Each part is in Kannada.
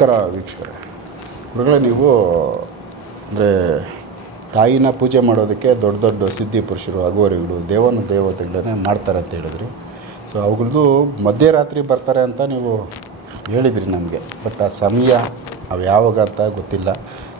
ನಮಸ್ಕಾರ ವೀಕ್ಷಕರೇ. ಗುರುಗಳೇ, ನೀವು, ಅಂದರೆ, ತಾಯಿನ ಪೂಜೆ ಮಾಡೋದಕ್ಕೆ ದೊಡ್ಡ ದೊಡ್ಡ ಸಿದ್ಧಿ ಪುರುಷರು ಅಗುವರಿಗಳು ದೇವನ ದೇವತೆಗಳನ್ನೇ ಮಾಡ್ತಾರೆ ಅಂತ ಹೇಳಿದ್ರಿ. ಸೊ ಅವುಗಳದ್ದು ಮಧ್ಯರಾತ್ರಿ ಬರ್ತಾರೆ ಅಂತ ನೀವು ಹೇಳಿದ್ರಿ ನಮಗೆ. ಬಟ್ ಆ ಸಮಯ ಅವು ಯಾವಾಗ ಅಂತ ಗೊತ್ತಿಲ್ಲ.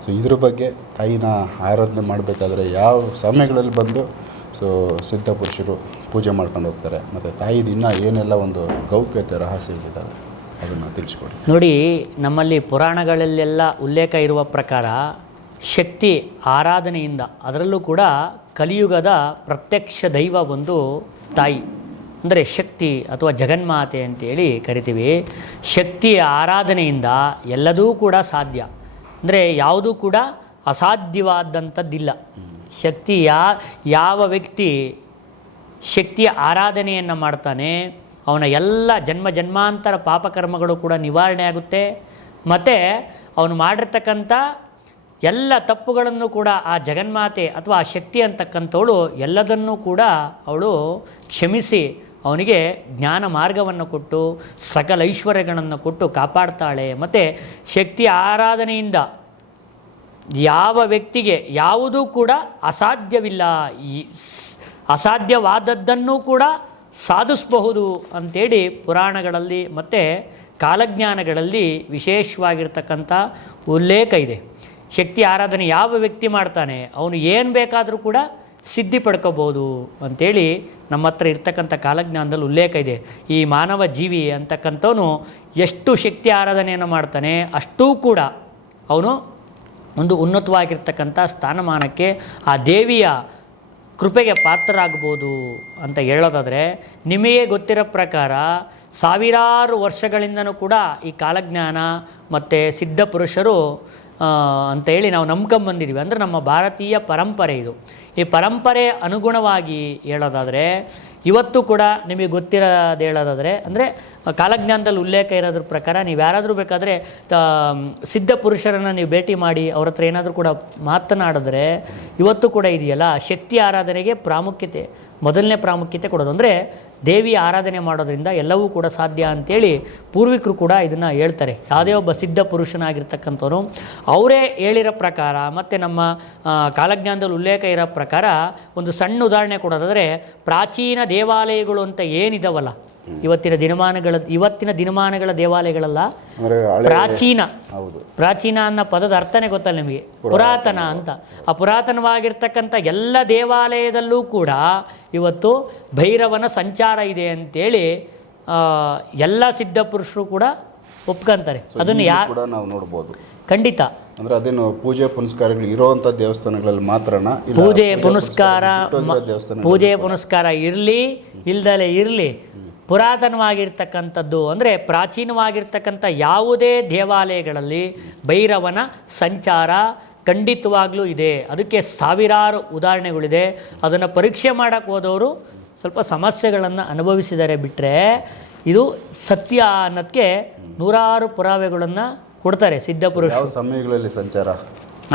ಸೊ ಇದ್ರ ಬಗ್ಗೆ ತಾಯಿನ ಆರಾಧನೆ ಮಾಡಬೇಕಾದ್ರೆ ಯಾವ ಸಮಯಗಳಲ್ಲಿ ಬಂದು ಸೊ ಸಿದ್ಧ ಪುರುಷರು ಪೂಜೆ ಮಾಡ್ಕೊಂಡು ಹೋಗ್ತಾರೆ. ಮತ್ತು ತಾಯಿದು ಇನ್ನೂ ಏನೆಲ್ಲ ಒಂದು ಗೌಪ್ಯತೆ ರಹಸ್ಯಗಳಿದ್ದಾವೆ ಅದನ್ನು ತಿಳಿಸ್ಕೊಡಿ. ನೋಡಿ, ನಮ್ಮಲ್ಲಿ ಪುರಾಣಗಳಲ್ಲೆಲ್ಲ ಉಲ್ಲೇಖ ಇರುವ ಪ್ರಕಾರ ಶಕ್ತಿ ಆರಾಧನೆಯಿಂದ ಅದರಲ್ಲೂ ಕೂಡ ಕಲಿಯುಗದ ಪ್ರತ್ಯಕ್ಷ ದೈವ ಒಂದು ತಾಯಿ. ಅಂದರೆ ಶಕ್ತಿ ಅಥವಾ ಜಗನ್ಮಾತೆ ಅಂತೇಳಿ ಕರಿತೀವಿ. ಶಕ್ತಿಯ ಆರಾಧನೆಯಿಂದ ಎಲ್ಲದೂ ಕೂಡ ಸಾಧ್ಯ. ಅಂದರೆ ಯಾವುದೂ ಕೂಡ ಅಸಾಧ್ಯವಾದಂಥದ್ದಿಲ್ಲ. ಶಕ್ತಿ ಯಾವ ವ್ಯಕ್ತಿ ಶಕ್ತಿಯ ಆರಾಧನೆಯನ್ನು ಮಾಡ್ತಾನೆ ಅವನ ಎಲ್ಲ ಜನ್ಮ ಜನ್ಮಾಂತರ ಪಾಪಕರ್ಮಗಳು ಕೂಡ ನಿವಾರಣೆ ಆಗುತ್ತೆ. ಮತ್ತು ಅವನು ಮಾಡಿರ್ತಕ್ಕಂಥ ಎಲ್ಲ ತಪ್ಪುಗಳನ್ನು ಕೂಡ ಆ ಜಗನ್ಮಾತೆ ಅಥವಾ ಆ ಶಕ್ತಿ ಅಂತಕ್ಕಂಥವಳು ಎಲ್ಲದನ್ನೂ ಕೂಡ ಅವಳು ಕ್ಷಮಿಸಿ ಅವನಿಗೆ ಜ್ಞಾನ ಮಾರ್ಗವನ್ನು ಕೊಟ್ಟು, ಸಕಲ ಐಶ್ವರ್ಯಗಳನ್ನು ಕೊಟ್ಟು ಕಾಪಾಡ್ತಾಳೆ. ಮತ್ತು ಶಕ್ತಿ ಆರಾಧನೆಯಿಂದ ಯಾವ ವ್ಯಕ್ತಿಗೆ ಯಾವುದೂ ಕೂಡ ಅಸಾಧ್ಯವಿಲ್ಲ. ಈ ಅಸಾಧ್ಯವಾದದ್ದನ್ನು ಕೂಡ ಸಾಧಿಸಬಹುದು ಅಂಥೇಳಿ ಪುರಾಣಗಳಲ್ಲಿ ಮತ್ತು ಕಾಲಜ್ಞಾನಗಳಲ್ಲಿ ವಿಶೇಷವಾಗಿರ್ತಕ್ಕಂಥ ಉಲ್ಲೇಖ ಇದೆ. ಶಕ್ತಿ ಆರಾಧನೆ ಯಾವ ವ್ಯಕ್ತಿ ಮಾಡ್ತಾನೆ, ಅವನು ಏನು ಬೇಕಾದರೂ ಕೂಡ ಸಿದ್ಧಿ ಪಡ್ಕೋಬೋದು ಅಂಥೇಳಿ ನಮ್ಮ ಹತ್ರ ಇರ್ತಕ್ಕಂಥ ಕಾಲಜ್ಞಾನದಲ್ಲಿ ಉಲ್ಲೇಖ ಇದೆ. ಈ ಮಾನವ ಜೀವಿ ಅಂತಕ್ಕಂಥವನು ಎಷ್ಟು ಶಕ್ತಿ ಆರಾಧನೆಯನ್ನು ಮಾಡ್ತಾನೆ, ಅಷ್ಟೂ ಕೂಡ ಅವನು ಒಂದು ಉನ್ನತವಾಗಿರ್ತಕ್ಕಂಥ ಸ್ಥಾನಮಾನಕ್ಕೆ ಆ ದೇವಿಯ ಕೃಪೆಗೆ ಪಾತ್ರರಾಗ್ಬೋದು ಅಂತ ಹೇಳೋದಾದರೆ, ನಿಮಗೆ ಗೊತ್ತಿರೋ ಪ್ರಕಾರ ಸಾವಿರಾರು ವರ್ಷಗಳಿಂದನೂ ಕೂಡ ಈ ಕಾಲಜ್ಞಾನ ಮತ್ತು ಸಿದ್ಧ ಪುರುಷರು ಅಂತ ಹೇಳಿ ನಾವು ನಂಬ್ಕೊಂಬಂದಿದ್ದೀವಿ ಅಂದರೆ ನಮ್ಮ ಭಾರತೀಯ ಪರಂಪರೆ ಇದು. ಈ ಪರಂಪರೆ ಅನುಗುಣವಾಗಿ ಹೇಳೋದಾದರೆ, ಇವತ್ತು ಕೂಡ ನಿಮಗೆ ಗೊತ್ತಿರೋದು ಹೇಳೋದಾದರೆ, ಅಂದರೆ ಕಾಲಜ್ಞಾನದಲ್ಲಿ ಉಲ್ಲೇಖ ಇರೋದ್ರ ಪ್ರಕಾರ ನೀವು ಯಾರಾದರೂ ಬೇಕಾದರೆ ಸಿದ್ಧ ಪುರುಷರನ್ನು ನೀವು ಭೇಟಿ ಮಾಡಿ, ಅವ್ರ ಹತ್ರ ಏನಾದರೂ ಕೂಡ ಮಾತನಾಡಿದ್ರೆ, ಇವತ್ತು ಕೂಡ ಇದೆಯಲ್ಲ, ಶಕ್ತಿ ಆರಾಧನೆಗೆ ಪ್ರಾಮುಖ್ಯತೆ, ಮೊದಲನೇ ಪ್ರಾಮುಖ್ಯತೆ ಕೊಡೋದು. ಅಂದರೆ ದೇವಿಯ ಆರಾಧನೆ ಮಾಡೋದ್ರಿಂದ ಎಲ್ಲವೂ ಕೂಡ ಸಾಧ್ಯ ಅಂತೇಳಿ ಪೂರ್ವಿಕರು ಕೂಡ ಇದನ್ನು ಹೇಳ್ತಾರೆ. ಯಾವುದೇ ಒಬ್ಬ ಸಿದ್ಧ ಪುರುಷನಾಗಿರ್ತಕ್ಕಂಥವ್ರು, ಅವರೇ ಹೇಳಿರೋ ಪ್ರಕಾರ ಮತ್ತು ನಮ್ಮ ಕಾಲಜ್ಞಾನದಲ್ಲಿ ಉಲ್ಲೇಖ ಇರೋ ಪ್ರಕಾರ ಒಂದು ಸಣ್ಣ ಉದಾಹರಣೆ ಕೊಡೋದಾದರೆ ಪ್ರಾಚೀನ ದೇವಾಲಯಗಳು ಅಂತ ಏನಿದಾವಲ್ಲ ಇವತ್ತಿನ ದಿನಮಾನಗಳ ಇವತ್ತಿನ ದಿನಮಾನಗಳ ದೇವಾಲಯಗಳಲ್ಲ ಪ್ರಾಚೀನ. ಹೌದು. ಪ್ರಾಚೀನ ಅನ್ನೋ ಪದದ ಅರ್ಥನೇ ಗೊತ್ತಲ್ಲ ನಿಮಗೆ? ಪುರಾತನ. ಅಂತ. ಆ ಪುರಾತನವಾಗಿರ್ತಕ್ಕಂಥ ಎಲ್ಲ ದೇವಾಲಯದಲ್ಲೂ ಕೂಡ ಇವತ್ತು ಭೈರವನ ಸಂಚಾರ ಇದೆ ಅಂತೇಳಿ ಎಲ್ಲ ಸಿದ್ಧ ಪುರುಷರು ಕೂಡ ಒಪ್ಕೊಂತಾರೆ. ಅದನ್ನು ಯಾರು ಕೂಡ ನಾವು ನೋಡ್ಬೋದು. ಖಂಡಿತ. ಅಂದ್ರೆ ಅದೇನು ಪೂಜೆ ಪುನಸ್ಕಾರಗಳು ಇರುವಂತ ದೇವಸ್ಥಾನಗಳಲ್ಲಿ ಮಾತ್ರ ಪೂಜೆ ಪುನಸ್ಕಾರ ಪೂಜೆ ಪುನಸ್ಕಾರ ಇರಲಿ ಇಲ್ದಲೆ ಇರಲಿ. ಪುರಾತನವಾಗಿರ್ತಕ್ಕಂಥದ್ದು ಅಂದರೆ ಪ್ರಾಚೀನವಾಗಿರ್ತಕ್ಕಂಥ ಯಾವುದೇ ದೇವಾಲಯಗಳಲ್ಲಿ ಭೈರವನ ಸಂಚಾರ ಖಂಡಿತವಾಗ್ಲೂ ಇದೆ. ಅದಕ್ಕೆ ಸಾವಿರಾರು ಉದಾಹರಣೆಗಳಿದೆ. ಅದನ್ನು ಪರೀಕ್ಷೆ ಮಾಡೋಕ್ಕೆ ಹೋದವರು ಸ್ವಲ್ಪ ಸಮಸ್ಯೆಗಳನ್ನು ಅನುಭವಿಸಿದರೆ ಬಿಟ್ಟರೆ ಇದು ಸತ್ಯ ಅನ್ನೋದಕ್ಕೆ ನೂರಾರು ಪುರಾವೆಗಳನ್ನು ಕೊಡ್ತಾರೆ ಸಿದ್ಧಪುರುಷ ಸಮಯಗಳಲ್ಲಿ ಸಂಚಾರ?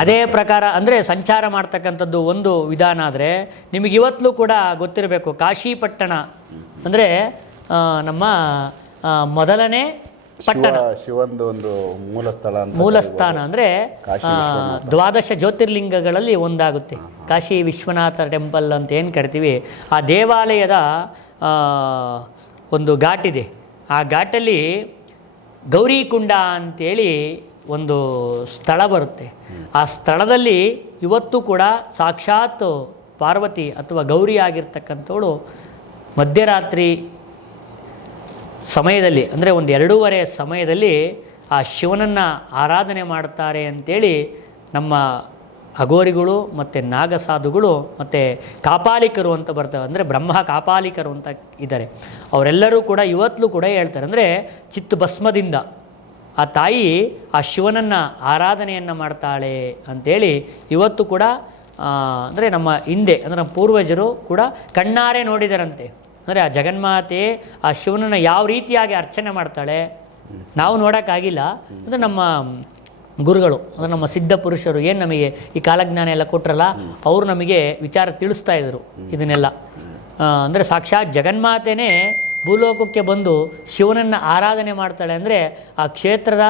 ಅದೇ ಪ್ರಕಾರ ಅಂದರೆ ಸಂಚಾರ ಮಾಡ್ತಕ್ಕಂಥದ್ದು ಒಂದು ವಿಧಾನ ಆದರೆ ನಿಮಗೆ ಇವತ್ತಲೂ ಕೂಡ ಗೊತ್ತಿರಬೇಕು. ಕಾಶಿಪಟ್ಟಣ ಅಂದರೆ ನಮ್ಮ ಮೊದಲನೇ ಪಟ್ಟಣ. ಶಿವಂದು ಒಂದು ಮೂಲಸ್ಥಳ ಮೂಲಸ್ಥಾನ ಅಂತ ಮೂಲ ಸ್ಥಾನ ಅಂದರೆ ದ್ವಾದಶ ಜ್ಯೋತಿರ್ಲಿಂಗಗಳಲ್ಲಿ ಒಂದಾಗುತ್ತೆ. ಕಾಶಿ ವಿಶ್ವನಾಥ ಟೆಂಪಲ್ ಅಂತ ಏನು ಕರಿತೀವಿ? ಆ ದೇವಾಲಯದ ಒಂದು ಘಾಟಿದೆ. ಆ ಘಾಟಲ್ಲಿ ಗೌರಿಕುಂಡ ಅಂತೇಳಿ ಒಂದು ಸ್ಥಳ ಬರುತ್ತೆ. ಆ ಸ್ಥಳದಲ್ಲಿ ಇವತ್ತು ಕೂಡ ಸಾಕ್ಷಾತ್ ಪಾರ್ವತಿ ಅಥವಾ ಗೌರಿ ಆಗಿರ್ತಕ್ಕಂಥವಳು ಮಧ್ಯರಾತ್ರಿ ಸಮಯದಲ್ಲಿ, ಅಂದರೆ ಒಂದು ಎರಡೂವರೆ ಸಮಯದಲ್ಲಿ ಆ ಶಿವನನ್ನು ಆರಾಧನೆ ಮಾಡ್ತಾರೆ ಅಂತೇಳಿ ನಮ್ಮ ಅಗೋರಿಗಳು ಮತ್ತು ನಾಗಸಾಧುಗಳು ಮತ್ತು ಕಾಪಾಲಿಕರು ಅಂತ ಬರ್ತವೆ. ಅಂದರೆ ಬ್ರಹ್ಮ ಕಾಪಾಲಿಕರು ಅಂತ ಇದ್ದಾರೆ. ಅವರೆಲ್ಲರೂ ಕೂಡ ಇವತ್ತಲೂ ಕೂಡ ಹೇಳ್ತಾರೆ. ಅಂದರೆ ಚಿತ್ತ ಭಸ್ಮದಿಂದ ಆ ತಾಯಿ ಆ ಶಿವನನ್ನು ಆರಾಧನೆಯನ್ನು ಮಾಡ್ತಾಳೆ ಅಂಥೇಳಿ ಇವತ್ತು ಕೂಡ ಅಂದರೆ ನಮ್ಮ ಹಿಂದೆ, ಅಂದರೆ ನಮ್ಮ ಪೂರ್ವಜರು ಕೂಡ ಕಣ್ಣಾರೆ ನೋಡಿದರಂತೆ. ಅಂದರೆ ಆ ಜಗನ್ಮಾತೆ ಆ ಶಿವನನ್ನು ಯಾವ ರೀತಿಯಾಗಿ ಅರ್ಚನೆ ಮಾಡ್ತಾಳೆ ನಾವು ನೋಡೋಕ್ಕಾಗಿಲ್ಲ. ಅಂದರೆ ನಮ್ಮ ಗುರುಗಳು, ಅಂದರೆ ನಮ್ಮ ಸಿದ್ಧ ಪುರುಷರು ಏನು ನಮಗೆ ಈ ಕಾಲಜ್ಞಾನ ಎಲ್ಲ ಕೊಟ್ರಲ್ಲ, ಅವರು ನಮಗೆ ವಿಚಾರ ತಿಳಿಸ್ತಾ ಇದ್ದರು ಇದನ್ನೆಲ್ಲ. ಅಂದರೆ ಸಾಕ್ಷಾತ್ ಜಗನ್ಮಾತೆನೇ ಭೂಲೋಕಕ್ಕೆ ಬಂದು ಶಿವನನ್ನು ಆರಾಧನೆ ಮಾಡ್ತಾಳೆ ಅಂದರೆ ಆ ಕ್ಷೇತ್ರದ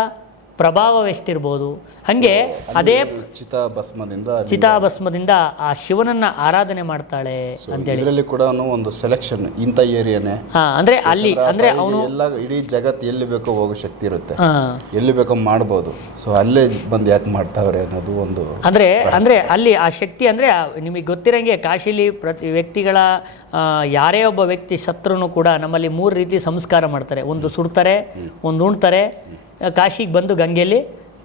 ಪ್ರಭಾವವೆಷ್ಟಿರ್ಬೋದು. ಹಾಗೆ ಅದೇ ಚಿತಾಭಸ್ಮದಿಂದ ಚಿತಾಭಸ್ಮದಿಂದ ಆ ಶಿವನನ್ನ ಆರಾಧನೆ ಮಾಡ್ತಾಳೆ ಅಂತೇಳಿ. ಇದರಲ್ಲಿ ಕೂಡ ಒಂದು ಸೆಲೆಕ್ಷನ್ ಇಂಥ ಏರಿಯಾನೇ. ಅಂದ್ರೆ ಅಲ್ಲಿ ಅಂದ್ರೆ ಅವನು ಎಲ್ಲ ಇಡೀ ಜಗತ್ತು ಎಲ್ಲಿ ಬೇಕೋ ಹೋಗೋ ಶಕ್ತಿ ಇರುತ್ತೆ. ಎಲ್ಲಿ ಬೇಕೋ ಮಾಡ್ಬೋದು. ಸೊ ಅಲ್ಲೇ ಬಂದು ಯಾಕೆ ಮಾಡ್ತಾವ್ರೆ ಅನ್ನೋದು ಒಂದು ಅಂದ್ರೆ ಅಂದ್ರೆ ಅಲ್ಲಿ ಆ ಶಕ್ತಿ ಅಂದ್ರೆ ನಿಮಗೆ ಗೊತ್ತಿರಂಗೆ ಕಾಶಿಲಿ ಪ್ರತಿ ವ್ಯಕ್ತಿಗಳ ಯಾರೇ ಒಬ್ಬ ವ್ಯಕ್ತಿ ಶತ್ರುನು ಕೂಡ ನಮ್ಮಲ್ಲಿ ಮೂರು ರೀತಿ ಸಂಸ್ಕಾರ ಮಾಡ್ತಾರೆ. ಒಂದು ಸುಡ್ತಾರೆ ಒಂದು ಉಣ್ತಾರೆ ಕಾಶಿಗೆ ಬಂದು ಗಂಗೆಯಲ್ಲಿ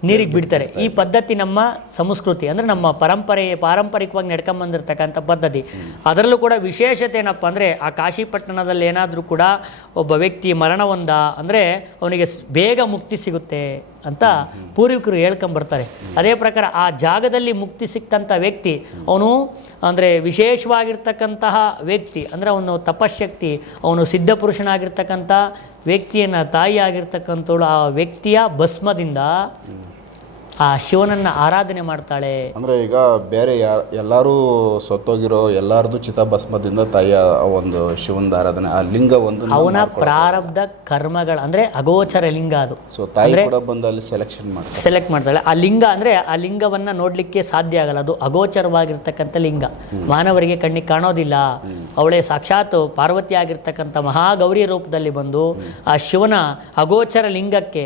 ನೀರಿಗೆ ಬಿಡ್ತಾರೆ. ಈ ಪದ್ಧತಿ ನಮ್ಮ ಸಂಸ್ಕೃತಿ ಅಂದರೆ ನಮ್ಮ ಪರಂಪರೆ ಪಾರಂಪರಿಕವಾಗಿ ನಡ್ಕೊಂಬಂದಿರ್ತಕ್ಕಂಥ ಪದ್ಧತಿ. ಅದರಲ್ಲೂ ಕೂಡ ವಿಶೇಷತೆ ಏನಪ್ಪ ಅಂದರೆ ಆ ಕಾಶಿ ಪಟ್ಟಣದಲ್ಲಿ ಏನಾದರೂ ಕೂಡ ಒಬ್ಬ ವ್ಯಕ್ತಿ ಮರಣ ಹೊಂದ ಅಂದರೆ ಅವನಿಗೆ ಬೇಗ ಮುಕ್ತಿ ಸಿಗುತ್ತೆ ಅಂತ ಪೂರ್ವಿಕರು ಹೇಳ್ಕೊಂಬರ್ತಾರೆ. ಅದೇ ಪ್ರಕಾರ ಆ ಜಾಗದಲ್ಲಿ ಮುಕ್ತಿ ಸಿಕ್ಕಂಥ ವ್ಯಕ್ತಿ ಅವನು ಅಂದರೆ ವಿಶೇಷವಾಗಿರ್ತಕ್ಕಂತಹ ವ್ಯಕ್ತಿ ಅಂದರೆ ಅವನು ತಪಶಕ್ತಿ ಅವನು ಸಿದ್ಧ ಪುರುಷನಾಗಿರ್ತಕ್ಕಂಥ ವ್ಯಕ್ತಿಯನ್ನು ತಾಯಿ ಆಗಿರ್ತಕ್ಕಂಥವಳು ಆ ವ್ಯಕ್ತಿಯ ಭಸ್ಮದಿಂದ ಆ ಶಿವನನ್ನ ಆರಾಧನೆ ಮಾಡ್ತಾಳೆ. ಅಂದ್ರೆ ಈಗ ಬೇರೆ ಯಾರು ಎಲ್ಲರೂ ಸತ್ತೋಗಿರೋ ಎಲ್ಲಾರದು ಚಿತಾಭಸ್ಮದಿಂದ ತಾಯಿಯ ಆ ಒಂದು ಶಿವನ ಆರಾಧನೆ ಆ ಲಿಂಗ ಒಂದು ಅವನ ಪ್ರಾರಬ್ಧ ಕರ್ಮಗಳ ಅಂದ್ರೆ ಅಗೋಚರ ಲಿಂಗ ಅದು. ಸೊ ತಾಯಿ ಕೂಡ ಬಂದು ಅಲ್ಲಿ ಸೆಲೆಕ್ಷನ್ ಮಾಡ್ತಾರೆ ಸೆಲೆಕ್ಟ್ ಮಾಡ್ತಾಳೆ. ಆ ಲಿಂಗ ಅಂದ್ರೆ ಆ ಲಿಂಗವನ್ನ ನೋಡ್ಲಿಕ್ಕೆ ಸಾಧ್ಯ ಆಗಲ್ಲ. ಅದು ಅಗೋಚರವಾಗಿರ್ತಕ್ಕಂಥ ಲಿಂಗ. ಮಾನವರಿಗೆ ಕಣ್ಣಿಗೆ ಕಾಣೋದಿಲ್ಲ. ಅವಳೇ ಸಾಕ್ಷಾತ್ ಪಾರ್ವತಿ ಆಗಿರ್ತಕ್ಕಂಥ ಮಹಾಗೌರಿ ರೂಪದಲ್ಲಿ ಬಂದು ಆ ಶಿವನ ಅಗೋಚರ ಲಿಂಗಕ್ಕೆ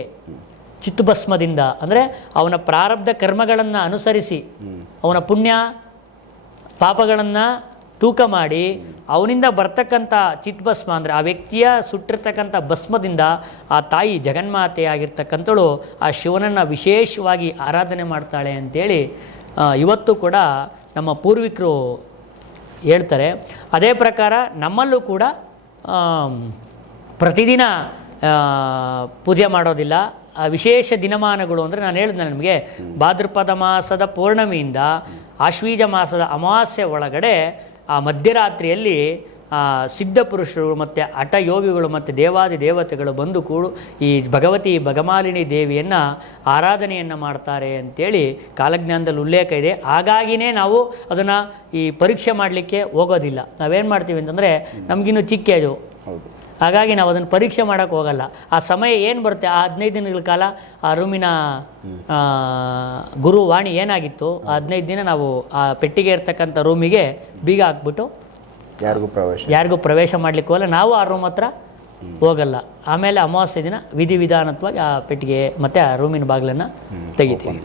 ಚಿತ್ತುಭಸ್ಮದಿಂದ. ಅಂದರೆ ಅವನ ಪ್ರಾರಬ್ಧ ಕರ್ಮಗಳನ್ನು ಅನುಸರಿಸಿ, ಅವನ ಪುಣ್ಯ ಪಾಪಗಳನ್ನು ತೂಕ ಮಾಡಿ, ಅವನಿಂದ ಬರ್ತಕ್ಕಂಥ ಚಿತ್ಭಸ್ಮ ಅಂದರೆ ಆ ವ್ಯಕ್ತಿಯ ಸುಟ್ಟಿರ್ತಕ್ಕಂಥ ಭಸ್ಮದಿಂದ ಆ ತಾಯಿ ಜಗನ್ಮಾತೆಯಾಗಿರ್ತಕ್ಕಂಥಳು ಆ ಶಿವನನ್ನು ವಿಶೇಷವಾಗಿ ಆರಾಧನೆ ಮಾಡ್ತಾಳೆ ಅಂತೇಳಿ ಇವತ್ತು ಕೂಡ ನಮ್ಮ ಪೂರ್ವಿಕರು ಹೇಳ್ತಾರೆ. ಅದೇ ಪ್ರಕಾರ ನಮ್ಮಲ್ಲೂ ಕೂಡ ಪ್ರತಿದಿನ ಪೂಜೆ ಮಾಡೋದಿಲ್ಲ. ವಿಶೇಷ ದಿನಮಾನಗಳು ಅಂದರೆ ನಾನು ಹೇಳಿದ್ನ ನಿಮಗೆ, ಭಾದ್ರಪದ ಮಾಸದ ಪೌರ್ಣಮಿಯಿಂದ ಆಶ್ವೀಜ ಮಾಸದ ಅಮಾವಾಸ್ಯೆ ಒಳಗಡೆ ಆ ಮಧ್ಯರಾತ್ರಿಯಲ್ಲಿ ಸಿದ್ಧ ಪುರುಷರು ಮತ್ತು ಹಠ ಯೋಗಿಗಳು ಮತ್ತು ದೇವಾದಿ ದೇವತೆಗಳು ಬಂದು ಕೂಡು ಈ ಭಗವತಿ ಭಗಮಾಲಿನಿ ದೇವಿಯನ್ನು ಆರಾಧನೆಯನ್ನು ಮಾಡ್ತಾರೆ ಅಂತೇಳಿ ಕಾಲಜ್ಞಾನದಲ್ಲಿ ಉಲ್ಲೇಖ ಇದೆ. ಹಾಗಾಗಿನೇ ನಾವು ಅದನ್ನು ಈ ಪರೀಕ್ಷೆ ಮಾಡಲಿಕ್ಕೆ ಹೋಗೋದಿಲ್ಲ. ನಾವೇನು ಮಾಡ್ತೀವಿ ಅಂತಂದರೆ ನಮಗಿನ್ನೂ ಚಿಕ್ಕ ಹೌದು. ಹಾಗಾಗಿ ನಾವು ಅದನ್ನು ಪರೀಕ್ಷೆ ಮಾಡೋಕ್ಕೆ ಹೋಗಲ್ಲ. ಆ ಸಮಯ ಏನು ಬರುತ್ತೆ? ಆ ಹದಿನೈದು ದಿನಗಳ ಕಾಲ ಆ ರೂಮಿನ ಗುರು ವಾಣಿ ಏನಾಗಿತ್ತು? ಆ ಹದಿನೈದು ದಿನ ನಾವು ಆ ಪೆಟ್ಟಿಗೆ ಇರ್ತಕ್ಕಂಥ ರೂಮಿಗೆ ಬೀಗ ಹಾಕ್ಬಿಟ್ಟು ಯಾರಿಗೂ ಪ್ರವೇಶ ಯಾರಿಗೂ ಪ್ರವೇಶ ಮಾಡಲಿಕ್ಕೆ ಹೋಗಲ್ಲ. ನಾವು ಆ ರೂಮ್ ಹತ್ರ ಹೋಗಲ್ಲ. ಆಮೇಲೆ ಅಮಾವಾಸ್ಯೆ ದಿನ ವಿಧಿವಿಧಾನತ್ವಾಗಿ ಆ ಪೆಟ್ಟಿಗೆ ಮತ್ತು ಆ ರೂಮಿನ ಬಾಗಿಲನ್ನು ತೆಗಿತೀವಿ.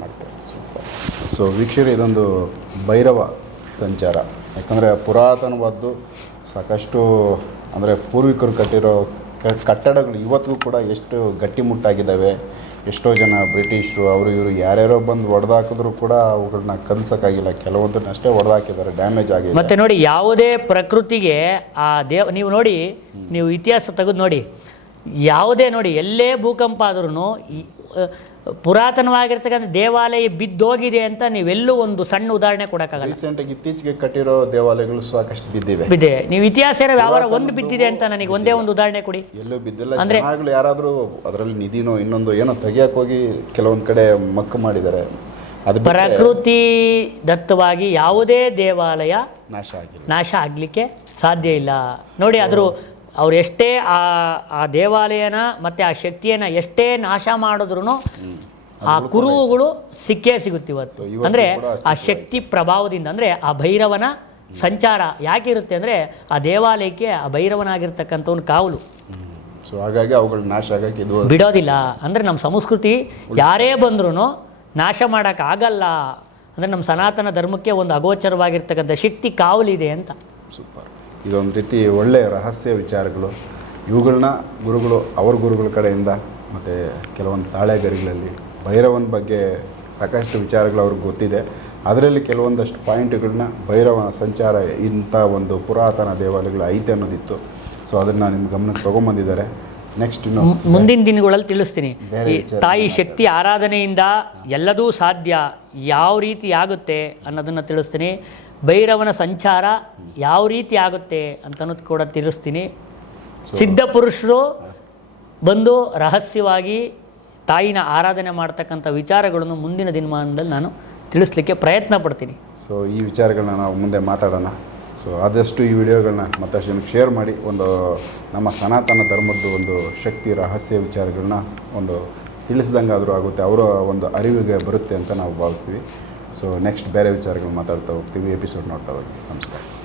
ಸೊ ವೀಕ್ಷಕರು ಇದೊಂದು ಭೈರವ ಸಂಚಾರ. ಯಾಕಂದರೆ ಪುರಾತನವಾದ್ದು ಸಾಕಷ್ಟು ಅಂದರೆ ಪೂರ್ವಿಕರು ಕಟ್ಟಿರೋ ಕ- ಕಟ್ಟಡಗಳು ಇವತ್ತಿಗೂ ಕೂಡ ಎಷ್ಟು ಗಟ್ಟಿಮುಟ್ಟಾಗಿದ್ದಾವೆ ಎಷ್ಟೋ ಜನ ಬ್ರಿಟಿಷರು ಅವರು ಇವರು ಯಾರ್ಯಾರೋ ಬಂದು ಹೊಡೆದಾಕಿದ್ರು ಕೂಡ ಅವುಗಳನ್ನ ಕಲ್ಸೋಕ್ಕಾಗಿಲ್ಲ ಕೆಲವೊಂದನ್ನಷ್ಟೇ ಹೊಡೆದಾಕಿದ್ದಾರೆ ಡ್ಯಾಮೇಜ್ ಆಗಿದೆ. ಮತ್ತು ನೋಡಿ ಯಾವುದೇ ಪ್ರಕೃತಿಗೆ ಆ ದೇವ ನೀವು ನೋಡಿ ನೀವು ಇತಿಹಾಸ ತೆಗೆದು ನೋಡಿ ಯಾವುದೇ ನೋಡಿ ಎಲ್ಲೇ ಭೂಕಂಪ ಆದ್ರೂ ಪುರಾತನವಾಗಿರ್ತಕ್ಕಂಥ ದೇವಾಲಯ ಬಿದ್ದೋಗಿದೆ ಅಂತ ನೀವೆಲ್ಲೂ ಒಂದು ಸಣ್ಣ ಉದಾಹರಣೆ ಕೊಡೋಕ್ಕಾಗಲ್ಲ. ರೀಸೆಂಟಾಗಿ ಇತ್ತೀಚೆಗೆ ಕಟ್ಟಿರೋ ದೇವಾಲಯಗಳು ಸಾಕಷ್ಟು ಬಿದ್ದಿವೆ. ಬಿದ್ದೆ ನೀವು ಇತಿಹಾಸ ಯಾವ ಒಂದು ಬಿದ್ದಿದೆ ಅಂತ ನನಗೆ ಒಂದೇ ಒಂದು ಉದಾಹರಣೆ ಕೊಡಿ. ಎಲ್ಲೂ ಬಿದ್ದಿಲ್ಲ. ಅಂದ್ರೆ ಯಾರಾದರೂ ಅದರಲ್ಲಿ ನಿಧಿನೋ ಇನ್ನೊಂದು ಏನೋ ತೆಗಿಯಕ್ಕೆ ಹೋಗಿ ಕೆಲವೊಂದು ಕಡೆ ಮಕ್ಕು ಮಾಡಿದ್ದಾರೆ. ಅದು ಪ್ರಕೃತಿ ದತ್ತವಾಗಿ ಯಾವುದೇ ದೇವಾಲಯ ನಾಶ ಆಗಿಲ್ಲ. ನಾಶ ಆಗಲಿಕ್ಕೆ ಸಾಧ್ಯ ಇಲ್ಲ. ನೋಡಿ ಆದರೂ ಅವ್ರು ಎಷ್ಟೇ ಆ ಆ ದೇವಾಲಯನ ಮತ್ತು ಆ ಶಕ್ತಿಯನ್ನು ಎಷ್ಟೇ ನಾಶ ಮಾಡಿದ್ರು ಆ ಕುರುಹುಗಳು ಸಿಕ್ಕೇ ಸಿಗುತ್ತೆ ಇವತ್ತು. ಇವತ್ತು ಅಂದರೆ ಆ ಶಕ್ತಿ ಪ್ರಭಾವದಿಂದ ಅಂದರೆ ಆ ಭೈರವನ ಸಂಚಾರ ಯಾಕಿರುತ್ತೆ ಅಂದರೆ ಆ ದೇವಾಲಯಕ್ಕೆ ಆ ಭೈರವನಾಗಿರ್ತಕ್ಕಂಥವ್ನ ಕಾವಲು. ಸೊ ಹಾಗಾಗಿ ಅವುಗಳು ನಾಶ ಆಗಕ್ಕೆ ಇದು ಬಿಡೋದಿಲ್ಲ. ಅಂದರೆ ನಮ್ಮ ಸಂಸ್ಕೃತಿ ಯಾರೇ ಬಂದ್ರೂ ನಾಶ ಮಾಡೋಕ್ಕಾಗಲ್ಲ ಅಂದರೆ ನಮ್ಮ ಸನಾತನ ಧರ್ಮಕ್ಕೆ ಒಂದು ಅಗೋಚರವಾಗಿರ್ತಕ್ಕಂಥ ಶಕ್ತಿ ಕಾವಲಿದೆ ಅಂತ. ಸೂಪರ್. ಇದೊಂದು ರೀತಿ ಒಳ್ಳೆಯ ರಹಸ್ಯ ವಿಚಾರಗಳು. ಇವುಗಳನ್ನ ಗುರುಗಳು ಅವ್ರ ಗುರುಗಳ ಕಡೆಯಿಂದ ಮತ್ತು ಕೆಲವೊಂದು ತಾಳೆಗರಿಗಳಲ್ಲಿ ಭೈರವನ ಬಗ್ಗೆ ಸಾಕಷ್ಟು ವಿಚಾರಗಳು ಅವ್ರಿಗೆ ಗೊತ್ತಿದೆ. ಅದರಲ್ಲಿ ಕೆಲವೊಂದಷ್ಟು ಪಾಯಿಂಟ್ಗಳನ್ನ ಭೈರವನ ಸಂಚಾರ ಇಂಥ ಒಂದು ಪುರಾತನ ದೇವಾಲಯಗಳು ಐತೆ ಅನ್ನೋದಿತ್ತು. ಸೊ ಅದನ್ನು ನಿಮ್ಮ ಗಮನಕ್ಕೆ ತೊಗೊಂಬಂದಿದ್ದಾರೆ. ನೆಕ್ಸ್ಟ್ ಇನ್ನು ಮುಂದಿನ ದಿನಗಳಲ್ಲಿ ತಿಳಿಸ್ತೀನಿ. ತಾಯಿ ಶಕ್ತಿ ಆರಾಧನೆಯಿಂದ ಎಲ್ಲದೂ ಸಾಧ್ಯ ಯಾವ ರೀತಿ ಆಗುತ್ತೆ ಅನ್ನೋದನ್ನು ತಿಳಿಸ್ತೀನಿ. ಭೈರವನ ಸಂಚಾರ ಯಾವ ರೀತಿ ಆಗುತ್ತೆ ಅಂತನೋದು ಕೂಡ ತಿಳಿಸ್ತೀನಿ. ಸಿದ್ಧ ಪುರುಷರು ಬಂದು ರಹಸ್ಯವಾಗಿ ತಾಯಿನ ಆರಾಧನೆ ಮಾಡ್ತಕ್ಕಂಥ ವಿಚಾರಗಳನ್ನು ಮುಂದಿನ ದಿನಮಾನದಲ್ಲಿ ನಾನು ತಿಳಿಸ್ಲಿಕ್ಕೆ ಪ್ರಯತ್ನ ಪಡ್ತೀನಿ. ಸೊ ಈ ವಿಚಾರಗಳನ್ನ ನಾವು ಮುಂದೆ ಮಾತಾಡೋಣ. ಸೊ ಆದಷ್ಟು ಈ ವಿಡಿಯೋಗಳನ್ನ ಮತ್ತಷ್ಟು ಜನಕ್ಕೆ ಶೇರ್ ಮಾಡಿ, ಒಂದು ನಮ್ಮ ಸನಾತನ ಧರ್ಮದ್ದು ಒಂದು ಶಕ್ತಿ, ರಹಸ್ಯ ವಿಚಾರಗಳನ್ನ ಒಂದು ತಿಳಿಸ್ದಂಗಾದರೂ ಆಗುತ್ತೆ, ಅವರ ಒಂದು ಅರಿವಿಗೆ ಬರುತ್ತೆ ಅಂತ ನಾವು ಭಾವಿಸ್ತೀವಿ. ಸೊ ನೆಕ್ಸ್ಟ್ ಬೇರೆ ವಿಚಾರಗಳು ಮಾತಾಡ್ತಾ ಹೋಗ್ತೀವಿ ಎಪಿಸೋಡ್ ನೋಡ್ತಾ ಹೋಗಿ. ನಮಸ್ಕಾರ.